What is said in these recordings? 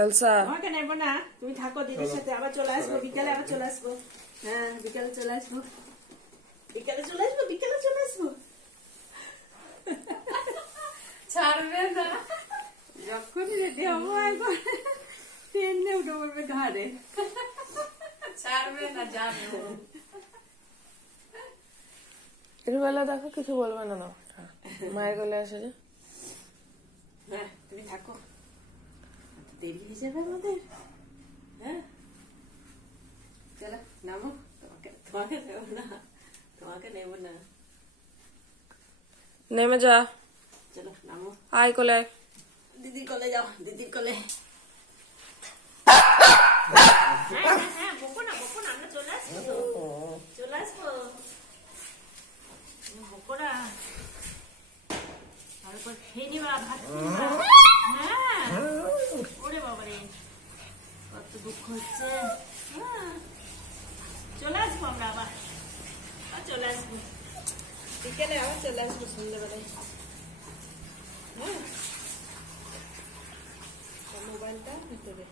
Elsa তোমাকে নেব না, তুমি থাকো দিদির সাথে, আবার চলে আসবো বিকালে, আবার চলে আসবো। হ্যাঁ বিকালে চলে আসবো, বিকালে চলে আসবো, বিকালে চলে আসবো। ছাড়বে না, যখনই রেডি হবো একবার ট্রেনে উঠে পড়বে ঘাড়ে, ছাড়বে না, যাবে। এর বেলা দেখো কিছু বলবে না, মায়ের গলে আসে যে। হ্যাঁ তুমি থাকো, দেরি হয়ে যাবে আমাদের। হ্যাঁ চলো নামো, তোমাকে নেবো না, তোমাকে নেবো না, নেমে যা, চলো নামো, আয় কোলে, দিদির কোলে যাও, দিদির কোলে। হ্যাঁ বকো না, বকো না, আমরা চলে আসবো তো, চলে আসবো, বকো না, তারপর খেয়ে নিবা, ভাত খেয়ে নিবা। হ্যাঁ ওরে বাবারে কত দুঃখ হচ্ছে। হ্যাঁ চলে আসবো আমরা, আবার চলে আসবো বিকেলে, আবার চলে আসবো সন্ধ্যেবেলায়। হ্যাঁ মোবাইলটা ভিতরে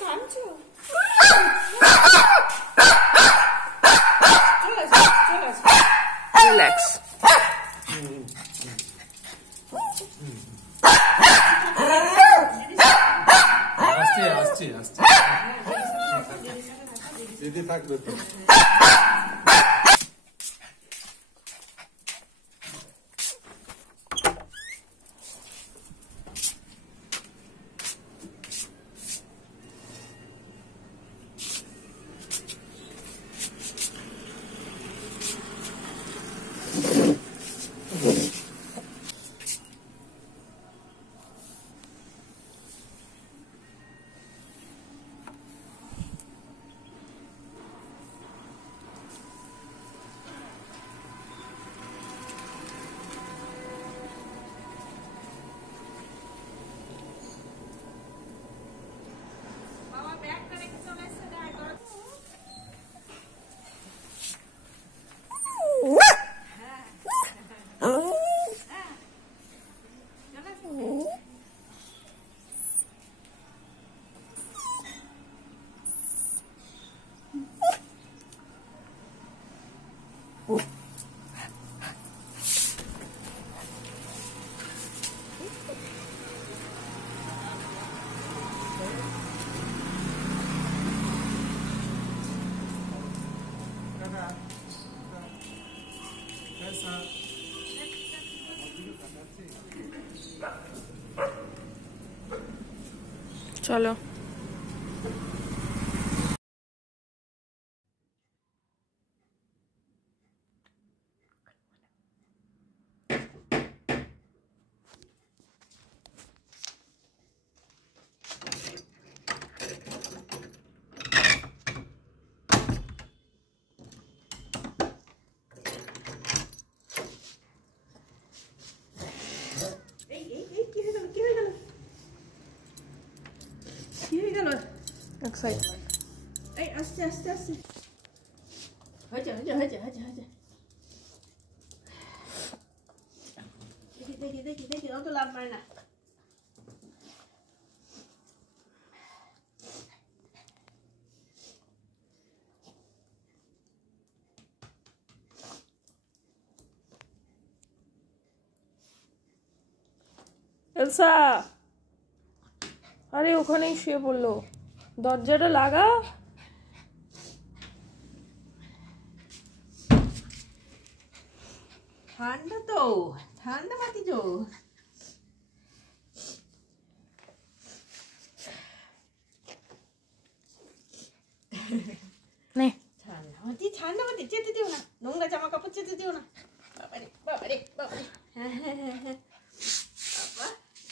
কাঁদছো, চলে আসবো, চলে আসবো, রিল্যাক্স। আসছে আসছে আসছে, দিদি থাকবে তো। চলো এক্সাইটমেন্ট। এই আস্তে আস্তে আস্তে হয়েছে হয়েছে হয়েছে হয়েছে হয়েছে, দেখি দেখি দেখি দেখি, অত লাভ পায় না। এলসা, আরে ওখানেই শুয়ে পড়লো, দরজাটা লাগা। ঠান্ডা তো, ঠান্ডা মাতি তো, নে ঠান্ডা মাতি চেতে দিও না, নোংরা জামা কাপড় চেতে দিও না। বাবারে বাবারে বাবারে, হ্যাঁ হ্যাঁ হ্যাঁ হ্যাঁ, বাবা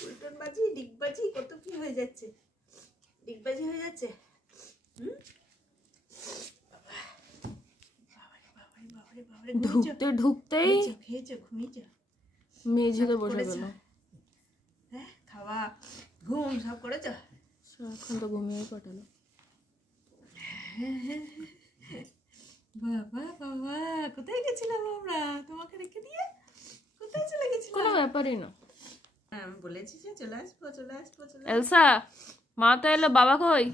উল্টন বাজি ডিগবাজি কত কি হয়ে যাচ্ছে, ডিগবাজি হয়ে যাচ্ছে। ঢুকতে ঢুকতেই খেয়েছো, ঘুমিয়েছো, মেঝেতে বসে গেল। হ্যাঁ খাওয়া ঘুম সব করেছো? এখন তো ঘুমিয়ে কাটালো। বাবা বাবা কোথায় গেছিলাম আমরা তোমাকে রেখে দিয়ে? কোথায় কোথায় চলে গেছিলাম? কোনো ব্যাপারই না। আমি বলেছি যে চলে আসবো চলে আসবো চলে আসবো। এলসা, মা তো এলো, বাবা কই?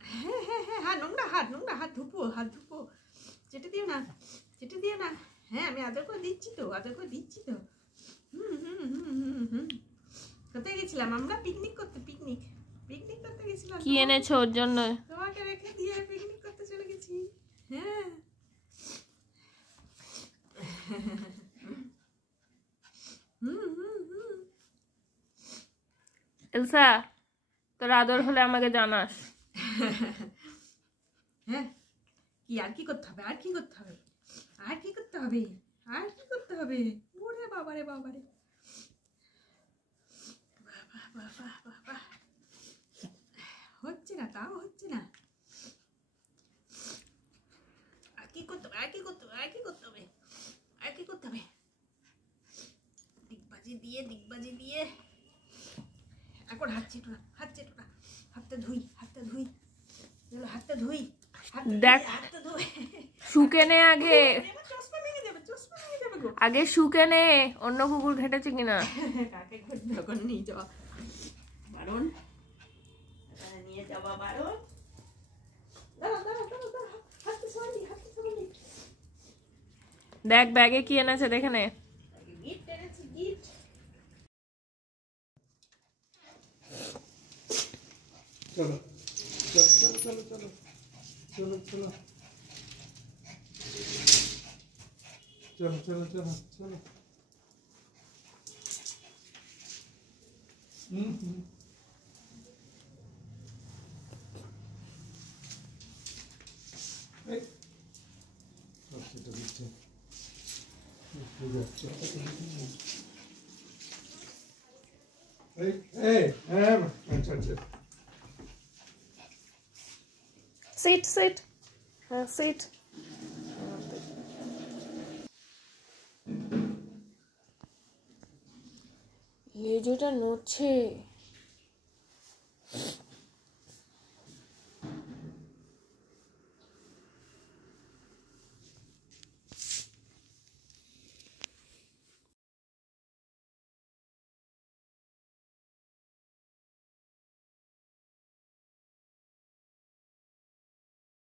হ্যাঁ হ্যাঁ হ্যাঁ, হাত ধুপো, চেটে দিও না। হ্যাঁ আমি আদর করে দিচ্ছি তো। কোথায় গেছিলাম আমরা? পিকনিক করতে গেছিলাম। কি এনেছো ওর জন্য? তোমাকে রেখে দিয়ে পিকনিক করতে চলে গেছি। হ্যাঁ এলসা, তোর আদর হলে আমাকে জানাস। হ্যাঁ, কি করতে হবে? ওরে বাবারে বাবা, হচ্ছে না। আর কি করতে হবে? দিগবাজি দিয়ে এখন হাত চেটো না। হাতটা ধুই। দেখ, শুকে নে আগে। চশমা ভেঙে যাবে গো। আগে শুকে নে, অন্য কুকুর ঘেটেছে কিনা। কাকে ঘর নিয়ে যাওয়া বারণ, নিয়ে যাওয়া বারণ। হাতটা সরালি। দেখ ব্যাগে কি এনেছে, দেখে নে। গিফট এনেছি, গিফট। চলো চলো চলো চলো চলো চলো চলো চলো চলো চলো এই সেটা দিচ্ছে আচ্ছা আচ্ছা সিট। হ্যাঁ সিট। লেজুটা নড়ছে।